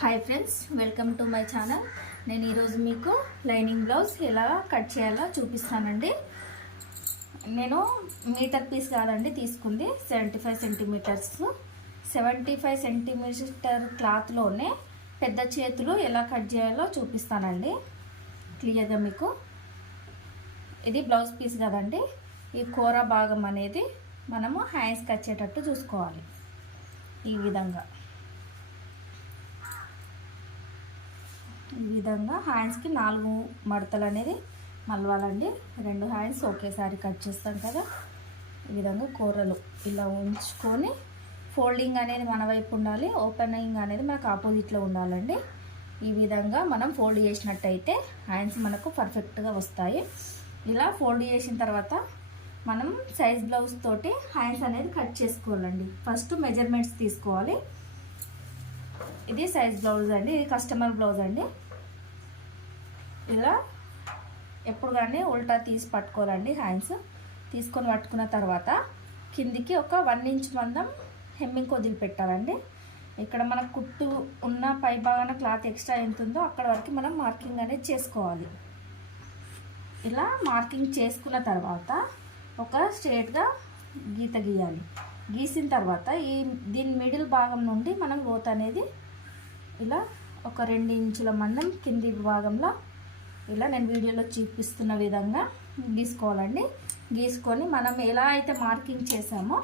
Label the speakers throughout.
Speaker 1: Hi friends welcome to my channel. నేను ఈరోజు మీకు లైనింగ్ బ్లౌజ్ ఎలా కట్ చేయాలో చూపిస్తానండి. నేను మీటర్ పీస్ కాదండి తీసుకుంది seventy five centimeters. Seventy five centimeter క్లాత్లోనే పెద్ద చేతులు ఎలా కట్ చేయాలో చూపిస్తానండి. క్లియర్గా మీకు. ఇది బ్లౌజ్ పీస్ కదండి ఈ కూర భాగం అనేది మనము హ్యాండ్స్కి వచ్చేటట్టు చూసుకోవాలి. ఈ విధంగా. ఈ విధంగా హ్యాండ్స్కి నాలుగు మడతలు అనేది మలవాలండి. రెండు హ్యాండ్స్ ఒకేసారి కట్ చేస్తాం కదా. ఈ విధంగా కూరలు ఇలా ఉంచుకొని ఫోల్డింగ్ అనేది మన వైపు ఉండాలి. ఓపెనింగ్ అనేది మనకు ఆపోజిట్లో ఉండాలండి. ఈ విధంగా మనం ఫోల్డ్ చేసినట్టయితే హ్యాండ్స్ మనకు పర్ఫెక్ట్గా వస్తాయి. ఇలా ఫోల్డ్ చేసిన తర్వాత మనం సైజ్ బ్లౌజ్ తోటి హ్యాండ్స్ అనేది కట్ చేసుకోవాలండి. ఫస్ట్ మెజర్మెంట్స్ తీసుకోవాలి. ఇది సైజ్ బ్లౌజ్ అండి. ఇది కస్టమర్ బ్లౌజ్ అండి. ఇలా ఎప్పుడు కానీ ఉల్టా తీసి పట్టుకోవాలండి హ్యాండ్స్. తీసుకొని పట్టుకున్న తర్వాత కిందికి ఒక వన్ ఇంచ్ మందం హెమ్మింగ్ వదిలిపెట్టాలండి ఇక్కడ మన కుట్టు ఉన్న పై భాగాన క్లాత్ ఎక్స్ట్రా ఎంత ఉందో అక్కడ వరకు మనం మార్కింగ్ అనేది చేసుకోవాలి. ఇలా మార్కింగ్ చేసుకున్న తర్వాత ఒక స్ట్రేట్గా గీత గీయాలి. గీసిన తర్వాత ఈ దీని మిడిల్ భాగం నుండి మనం లోత్ అనేది ఇలా ఒక రెండు ఇంచుల మందం కింది భాగంలో ఇలా నేను వీడియోలో చూపిస్తున్న విధంగా గీసుకోవాలండి. గీసుకొని మనం ఎలా అయితే మార్కింగ్ చేసామో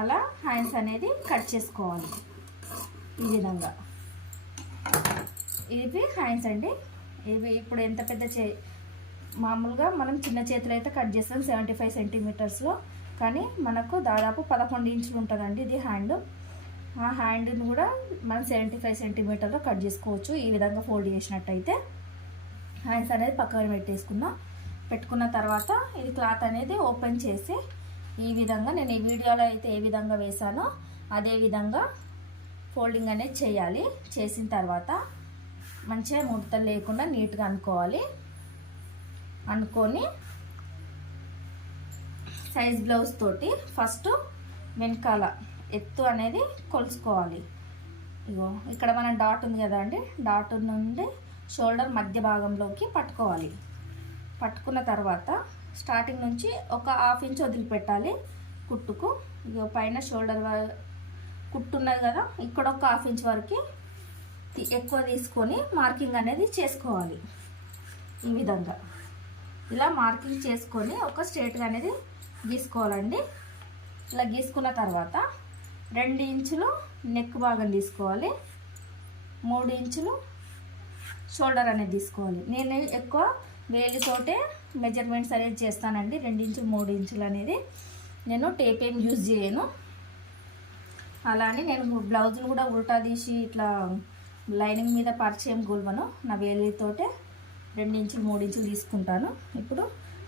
Speaker 1: అలా హ్యాండ్స్ అనేది కట్ చేసుకోవాలి. ఈ విధంగా. ఇవి హ్యాండ్స్ అండి. ఇవి ఇప్పుడు ఎంత పెద్ద చే మామూలుగా మనం చిన్న చేతులు అయితే కట్ చేస్తాం సెవెంటీ ఫైవ్ సెంటీమీటర్స్లో. కానీ మనకు దాదాపు పదకొండు ఇంచులు ఉంటుందండి ఇది హ్యాండ్. ఆ హ్యాండ్ని కూడా మనం సెవెంటీ ఫైవ్ సెంటీమీటర్లో కట్ చేసుకోవచ్చు. ఈ విధంగా ఫోల్డ్ చేసినట్టయితే. హ్యాండ్స్ అనేది పక్కన పెట్టేసుకున్నాం. పెట్టుకున్న తర్వాత ఇది క్లాత్ అనేది ఓపెన్ చేసి ఈ విధంగా నేను ఈ వీడియోలో అయితే ఏ విధంగా వేసానో అదే విధంగా ఫోల్డింగ్ అనేది చేయాలి. చేసిన తర్వాత మంచిగా ముడతలు లేకుండా నీట్గా అనుకోవాలి. అనుకొని సైజ్ బ్లౌజ్ తోటి ఫస్ట్ వెనకాల ఎత్తు అనేది కొలుసుకోవాలి ఇగో ఇక్కడ మన డాట్ ఉంది కదా అండి డాట్ నుండి షోల్డర్ మధ్య భాగంలోకి పట్టుకోవాలి. పట్టుకున్న తర్వాత స్టార్టింగ్ నుంచి ఒక హాఫ్ ఇంచ్ వదిలిపెట్టాలి కుట్టుకు. ఇగో పైన షోల్డర్ కుట్టు ఉన్నది కదా ఇక్కడ ఒక హాఫ్ ఇంచ్ వరకు ఎక్కువ తీసుకొని మార్కింగ్ అనేది చేసుకోవాలి ఈ విధంగా. ఇలా మార్కింగ్ చేసుకొని ఒక స్ట్రేట్గా అనేది గీసుకోవాలండి. ఇలా గీసుకున్న తర్వాత రెండు ఇంచులు నెక్ భాగం తీసుకోవాలి. మూడు ఇంచులు షోల్డర్ అనేది తీసుకోవాలి. నేను ఎక్కువ వేలితోటే మెజర్మెంట్స్ అనేది చేస్తానండి. రెండు మూడు ఇంచులు అనేది నేను టేప్ ఏం యూజ్ చేయను. అలానే నేను బ్లౌజులు కూడా ఉల్టా తీసి ఇట్లా లైనింగ్ మీద పరిచయం గొల్వను నా వేలితోటే రెండించులు మూడు ఇంచులు తీసుకుంటాను. ఇప్పుడు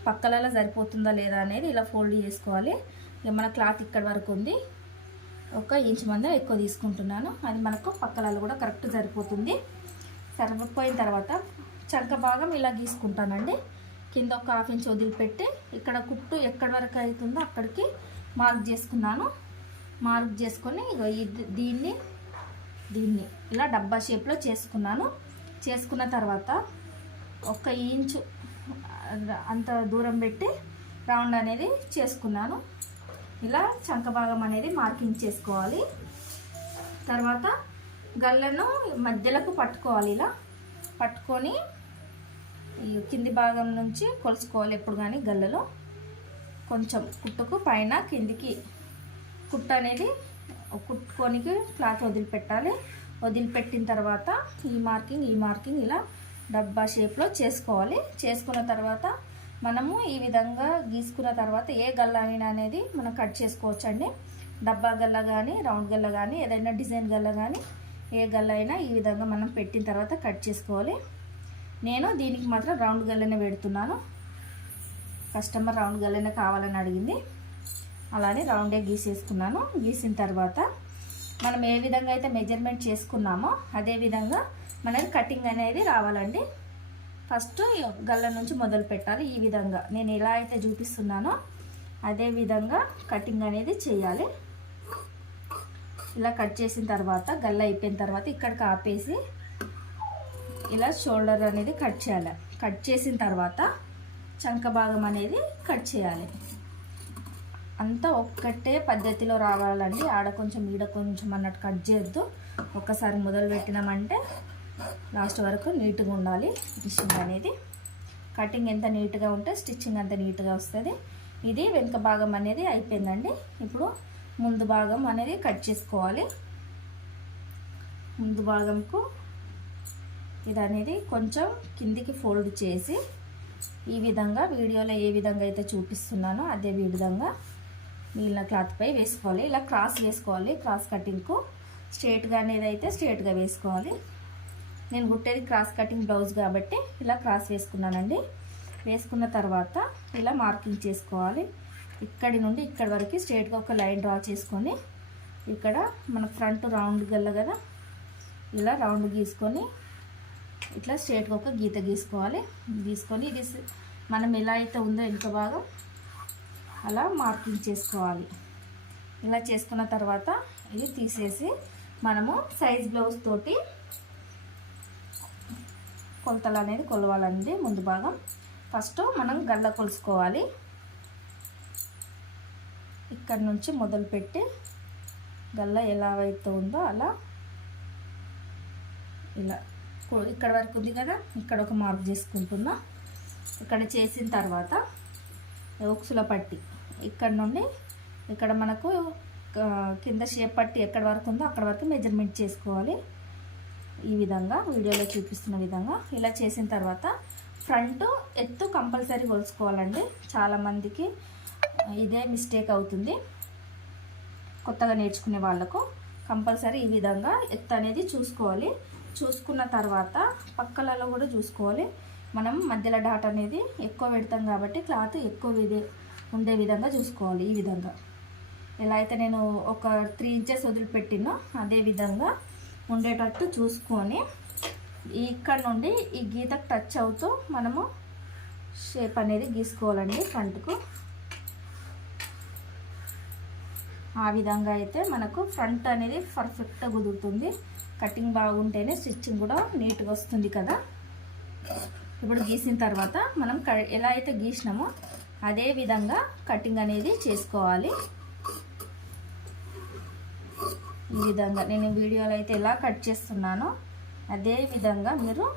Speaker 1: పక్కలలో సరిపోతుందా లేదా అనేది ఇలా ఫోల్డ్ చేసుకోవాలి. ఇక మన క్లాత్ ఇక్కడ వరకు ఉంది. ఒక ఇంచు మంది ఎక్కువ తీసుకుంటున్నాను. అది మనకు పక్కలలో కూడా కరెక్ట్ సరిపోతుంది. సరిపోయిన తర్వాత చంక భాగం ఇలా గీసుకుంటానండి. కింద ఒక హాఫ్ ఇంచ్ వదిలిపెట్టి ఇక్కడ కుట్టు ఎక్కడి వరకు అవుతుందో అక్కడికి మార్క్ చేసుకున్నాను. మార్క్ చేసుకొని దీన్ని దీన్ని ఇలా డబ్బా షేప్లో చేసుకున్నాను. చేసుకున్న తర్వాత ఒక ఇంచు అంత దూరం పెట్టి రౌండ్ అనేది చేసుకున్నాను. ఇలా చంక భాగం అనేది మార్కింగ్ చేసుకోవాలి. తర్వాత గల్లను మధ్యలకు పట్టుకోవాలి ఇలా. పట్టుకొని ఈ కింది భాగం నుంచి కొలుసుకోవాలి ఎప్పుడు కానీ గల్లలో కొంచెం కుట్టుకు పైన కిందికి. కుట్టు అనేది కుట్టుకోనికి క్లాత్ వదిలిపెట్టాలి. వదిలిపెట్టిన తర్వాత ఈ మార్కింగ్ ఈ మార్కింగ్ ఇలా డబ్బా షేప్లో చేసుకోవాలి. చేసుకున్న తర్వాత మనము ఈ విధంగా గీసుకున్న తర్వాత ఏ గల్ల అయినా అనేది మనం కట్ చేసుకోవచ్చండి. డబ్బా గల్ల కానీ రౌండ్ గల్ల కానీ ఏదైనా డిజైన్ గల్ల కానీ ఏ గల్ల అయినా ఈ విధంగా మనం పెట్టిన తర్వాత కట్ చేసుకోవాలి. నేను దీనికి మాత్రం రౌండ్ గల్లనే పెడుతున్నాను. కస్టమర్ రౌండ్ గల్లనే కావాలని అడిగింది. అలానే రౌండే గీసేసుకున్నాను. గీసిన తర్వాత మనం ఏ విధంగా అయితే మెజర్మెంట్ చేసుకున్నామో అదే విధంగా మనకి కటింగ్ అనేది రావాలండి. ఫస్ట్ గల్ల నుంచి మొదలు పెట్టాలి ఈ విధంగా. నేను ఎలా అయితే చూపిస్తున్నానో అదే విధంగా కటింగ్ అనేది చేయాలి. ఇలా కట్ చేసిన తర్వాత గల్ల అయిపోయిన తర్వాత ఇక్కడికి ఆపేసి ఇలా షోల్డర్ అనేది కట్ చేయాలి. కట్ చేసిన తర్వాత చంక భాగం అనేది కట్ చేయాలి. అంతా ఒక్కటే పద్ధతిలో రావాలండి. ఆడ కొంచెం ఈడ కొంచెం అన్నట్టు కట్ చేయొద్దు. ఒక్కసారి మొదలు పెట్టినామంటే లాస్ట్ వరకు నీట్గా ఉండాలి. స్టిచ్చింగ్ అనేది కటింగ్ ఎంత నీట్గా ఉంటే స్టిచ్చింగ్ అంత నీట్గా వస్తుంది. ఇది వెనుక భాగం అనేది అయిపోయిందండి. ఇప్పుడు ముందు భాగం అనేది కట్ చేసుకోవాలి. ముందు భాగంకు ఇది అనేది కొంచెం కిందికి ఫోల్డ్ చేసి ఈ విధంగా వీడియోలో ఏ విధంగా అయితే చూపిస్తున్నానో అదే విధంగా మిగిలిన క్లాత్పై వేసుకోవాలి. ఇలా క్రాస్ వేసుకోవాలి. క్రాస్ కటింగ్కు స్ట్రేట్గా అనేది అయితే స్ట్రేట్గా వేసుకోవాలి. నేను కుట్టేది క్రాస్ కటింగ్ బ్లౌజ్ కాబట్టి ఇలా క్రాస్ వేసుకున్నానండి. వేసుకున్న తర్వాత ఇలా మార్కింగ్ చేసుకోవాలి. ఇక్కడి నుండి ఇక్కడి వరకు స్ట్రేట్గా ఒక లైన్ డ్రా చేసుకొని ఇక్కడ మన ఫ్రంట్ రౌండ్ గల్ల కదా ఇలా రౌండ్ గీసుకొని ఇట్లా స్ట్రేట్గా ఒక గీత గీసుకోవాలి. గీసుకొని ఇది మనం ఎలా అయితే ఉందో ఎంత భాగం అలా మార్కింగ్ చేసుకోవాలి. ఇలా చేసుకున్న తర్వాత ఇది తీసేసి మనము సైజ్ బ్లౌజ్ తోటి కొలతలు అనేది కొలవాలండి ముందు భాగం. ఫస్ట్ మనం గల్ల కొలుసుకోవాలి. ఇక్కడ నుంచి మొదలుపెట్టి గల్ల ఎలా అయితే ఉందో అలా ఇలా ఇక్కడ వరకు ఉంది కదా ఇక్కడ ఒక మార్క్ చేసుకుంటున్నా. ఇక్కడ చేసిన తర్వాత ఉక్సుల పట్టి ఇక్కడ నుండి ఇక్కడ మనకు కింద షేప్ పట్టి ఎక్కడ వరకు ఉందో అక్కడ వరకు మెజర్మెంట్ చేసుకోవాలి. ఈ విధంగా వీడియోలో చూపిస్తున్న విధంగా ఇలా చేసిన తర్వాత ఫ్రంట్ ఎత్తు కంపల్సరీ కొలుసుకోవాలండి చాలామందికి ఇదే మిస్టేక్ అవుతుంది. కొత్తగా నేర్చుకునే వాళ్ళకు కంపల్సరీ ఈ విధంగా ఎత్తు అనేది చూసుకోవాలి. చూసుకున్న తర్వాత పక్కలలో కూడా చూసుకోవాలి. మనం మధ్యలో డాట్ అనేది ఎక్కువ పెడతాం కాబట్టి క్లాత్ ఎక్కువ విధి ఉండే విధంగా చూసుకోవాలి ఈ విధంగా. ఎలా అయితే నేను ఒక త్రీ ఇంచెస్ వదిలిపెట్టినో అదే విధంగా ఉండేటట్టు చూసుకొని ఇక్కడ నుండి ఈ గీతకు టచ్ అవుతూ మనము షేప్ అనేది గీసుకోవాలండి ఫ్రంట్కు. ఆ విధంగా అయితే మనకు ఫ్రంట్ అనేది పర్ఫెక్ట్గా కుదురుతుంది. కటింగ్ బాగుంటేనే స్టిచ్చింగ్ కూడా నీట్గా వస్తుంది కదా. ఇప్పుడు గీసిన తర్వాత మనం క- ఎలా అయితే గీసినామో అదే విధంగా కటింగ్ అనేది చేసుకోవాలి. ఈ విధంగా నేను వీడియోలో అయితే ఎలా కట్ చేస్తున్నానో అదే విధంగా మీరు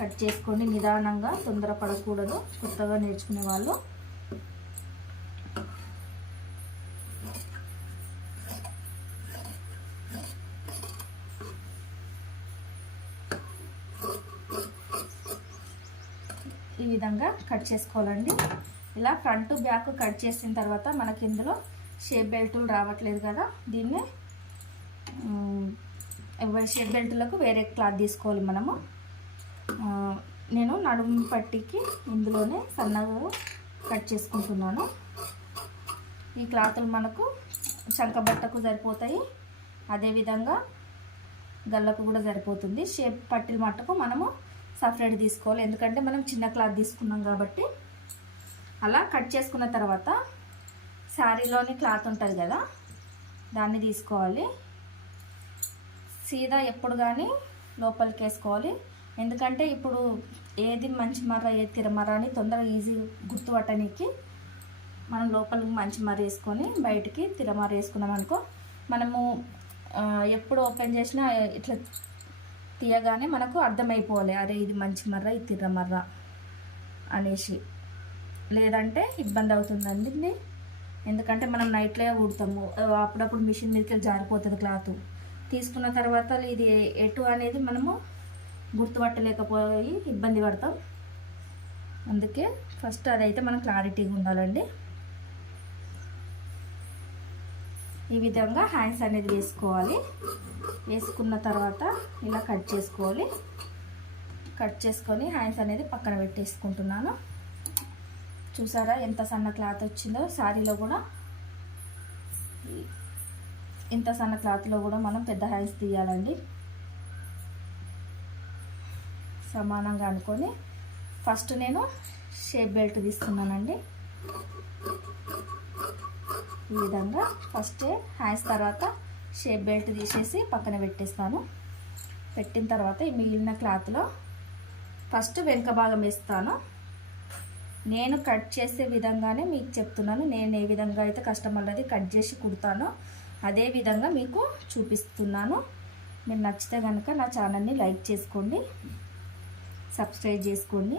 Speaker 1: కట్ చేసుకోండి. నిదానంగా తొందరపడకూడదు. కొత్తగా నేర్చుకునే వాళ్ళు విధంగా కట్ చేసుకోవాలండి. ఇలా ఫ్రంట్ బ్యాక్ కట్ చేసిన తర్వాత మనకి ఇందులో షేప్ బెల్టులు రావట్లేదు కదా. దీన్ని షేప్ బెల్టులకు వేరే క్లాత్ తీసుకోవాలి మనము. నేను నడుము పట్టికి ఇందులోనే సన్నగా కట్ చేసుకుంటున్నాను. ఈ క్లాతులు మనకు శంఖబట్టకు సరిపోతాయి. అదేవిధంగా గల్లకు కూడా సరిపోతుంది. షేప్ పట్టిల మట్టుకు మనము సపరేట్ తీసుకోవాలి. ఎందుకంటే మనం చిన్న క్లాత్ తీసుకున్నాం కాబట్టి అలా కట్ చేసుకున్న తర్వాత శారీలోని క్లాత్ ఉంటుంది కదా దాన్ని తీసుకోవాలి. సీదా ఎప్పుడు కానీ లోపలికి వేసుకోవాలి. ఎందుకంటే ఇప్పుడు ఏది మంచి మర్ర ఏది తిరమర్ర అని తొందరగా ఈజీ గుర్తుపట్టడానికి మనం లోపలికి మంచి మర్ర వేసుకొని బయటికి తిరమర వేసుకున్నాం అనుకో మనము ఎప్పుడు ఓపెన్ చేసినా ఇట్లా తీయగానే మనకు అర్థమైపోవాలి. అరే ఇది మంచి మర్ర ఇది తిర్రమర్ర అనేసి. లేదంటే ఇబ్బంది అవుతుందండి. ఎందుకంటే మనం నైట్లో ఉడతాము అప్పుడప్పుడు మిషన్ మీదకి వెళ్ళి జారిపోతుంది క్లాత్. తీసుకున్న తర్వాత ఇది ఎటు అనేది మనము గుర్తుపట్టలేకపోయి ఇబ్బంది పడతాం. అందుకే ఫస్ట్ అదైతే మనం క్లారిటీగా ఉండాలండి. ఈ విధంగా హ్యాండ్స్ అనేది వేసుకోవాలి. వేసుకున్న తర్వాత ఇలా కట్ చేసుకోవాలి. కట్ చేసుకొని హ్యాండ్స్ అనేది పక్కన పెట్టేసుకుంటున్నాను. చూసారా ఎంత సన్న క్లాత్ వచ్చిందో? శారీలో కూడా ఇంత సన్న క్లాత్లో కూడా మనం పెద్ద హ్యాండ్స్ తీయాలండి. సమానంగా అనుకొని ఫస్ట్ నేను షేప్ బెల్ట్ తీస్తున్నానండి ఈ విధంగా ఫస్ట్ హ్యాండ్స్ తర్వాత షేప్ బెల్ట్ తీసేసి పక్కన పెట్టేస్తాను. పెట్టిన తర్వాత ఈ మిగిలిన క్లాత్లో ఫస్ట్ వెనుక భాగం వేస్తాను. నేను కట్ చేసే విధంగానే మీకు చెప్తున్నాను. నేను ఏ విధంగా అయితే కస్టమర్లది కట్ చేసి కుడతానో అదే విధంగా మీకు చూపిస్తున్నాను. మీరు నచ్చితే కనుక నా ఛానల్ని లైక్ చేసుకోండి. సబ్స్క్రైబ్ చేసుకోండి.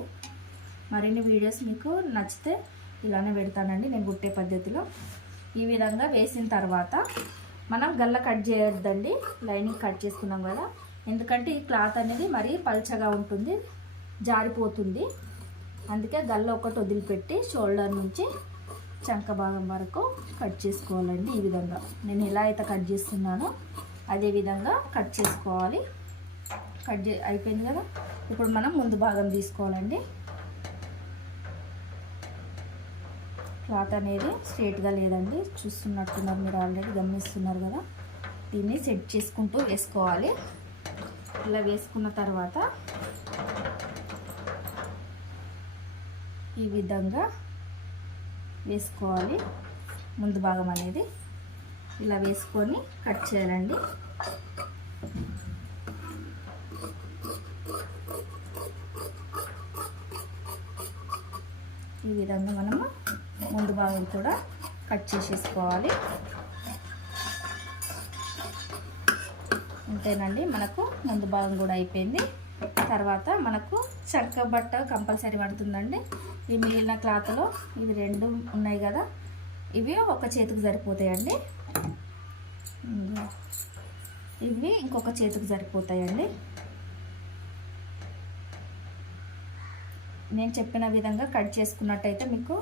Speaker 1: మరిన్ని వీడియోస్ మీకు నచ్చితే ఇలానే పెడతానండి. నేను కుట్టే పద్ధతిలో. ఈ విధంగా వేసిన తర్వాత మనం గల్ల కట్ చేయొద్దండి. లైనింగ్ కట్ చేసుకున్నాం కదా. ఎందుకంటే ఈ క్లాత్ అనేది మరీ పల్చగా ఉంటుంది జారిపోతుంది. అందుకే గల్ల ఒకటి వదిలిపెట్టి షోల్డర్ నుంచి చంక భాగం వరకు కట్ చేసుకోవాలండి ఈ విధంగా. నేను ఎలా అయితే కట్ చేస్తున్నానో. అదే విధంగా కట్ చేసుకోవాలి. కట్ చే అయిపోయింది కదా? ఇప్పుడు మనం ముందు భాగం తీసుకోవాలండి. క్లాత్ అనేది స్ట్రేట్గా లేదండి. చూస్తున్నట్టున్నారు మీరు ఆల్రెడీ గమనిస్తున్నారు కదా. దీన్ని సెట్ చేసుకుంటూ వేసుకోవాలి. ఇలా వేసుకున్న తర్వాత ఈ విధంగా వేసుకోవాలి. ముందు భాగం అనేది ఇలా వేసుకొని కట్ చేయాలండి. ఈ విధంగా మనము ముందు భాగం కూడా కట్ చేసేసుకోవాలి. అంతేనండి మనకు ముందు భాగం కూడా అయిపోయింది. తర్వాత మనకు చక్క బట్ట కంపల్సరీ పడుతుందండి. ఈ మిగిలిన క్లాత్లో ఇవి రెండు ఉన్నాయి కదా ఇవి ఒక చేతికి సరిపోతాయండి. ఇవి ఇంకొక చేతికి సరిపోతాయండి. నేను చెప్పిన విధంగా కట్ చేసుకున్నట్టయితే మీకు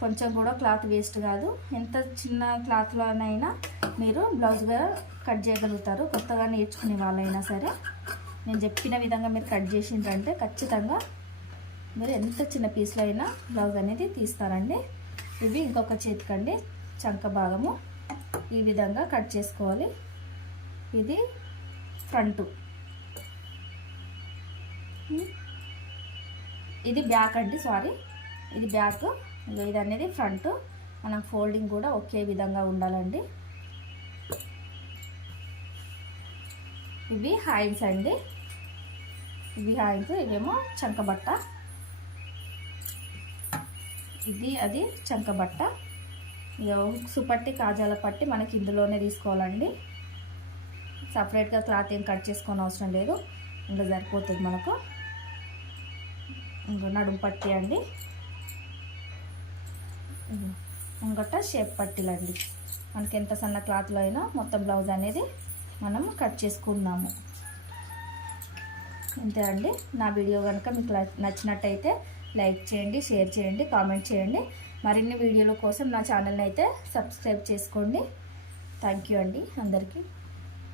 Speaker 1: కొంచెం కూడా క్లాత్ వేస్ట్ కాదు. ఎంత చిన్న క్లాత్లోనైనా మీరు బ్లౌజ్గా కట్ చేయగలుగుతారు. కొత్తగా నేర్చుకునే వాళ్ళైనా సరే. నేను చెప్పిన విధంగా మీరు కట్ చేసిండ్రంటే ఖచ్చితంగా మీరు ఎంత చిన్న పీస్లో అయినా బ్లౌజ్ అనేది తీస్తారండి. ఇవి ఇంకొక చేతికండి. చంక భాగము ఈ విధంగా కట్ చేసుకోవాలి. ఇది ఫ్రంట్. ఇది బ్యాక్ అండి సారీ. ఇది బ్యాక్. ఇది అనేది ఫ్రంట్ మనం ఫోల్డింగ్ కూడా ఒకే విధంగా ఉండాలండి. ఇవి హ్యాండ్స్ అండి. ఇవి హ్యాండ్స్ ఇవేమో చంకబట్ట ఇది అది చంకబట్ట ఇక హుక్స్ పట్టి కాజాల పట్టి మనకి ఇందులోనే తీసుకోవాలండి. సపరేట్గా క్లాత్ ఏం కట్ చేసుకోని అవసరం లేదు. ఇంకా సరిపోతుంది మనకు. ఇంకా నడుము పట్టి అండి. ఇంకొట షేప్ పట్టిలండి. మనకి ఎంత సన్న క్లాత్లో అయినా మొత్తం బ్లౌజ్ అనేది మనం కట్ చేసుకున్నాము. అంతే అండి. నా వీడియో కనుక మీకు నచ్చినట్టయితే లైక్ చేయండి షేర్ చేయండి కామెంట్ చేయండి. మరిన్ని వీడియోల కోసం నా ఛానల్ని అయితే సబ్స్క్రైబ్ చేసుకోండి. థ్యాంక్ యూ అండి అందరికీ.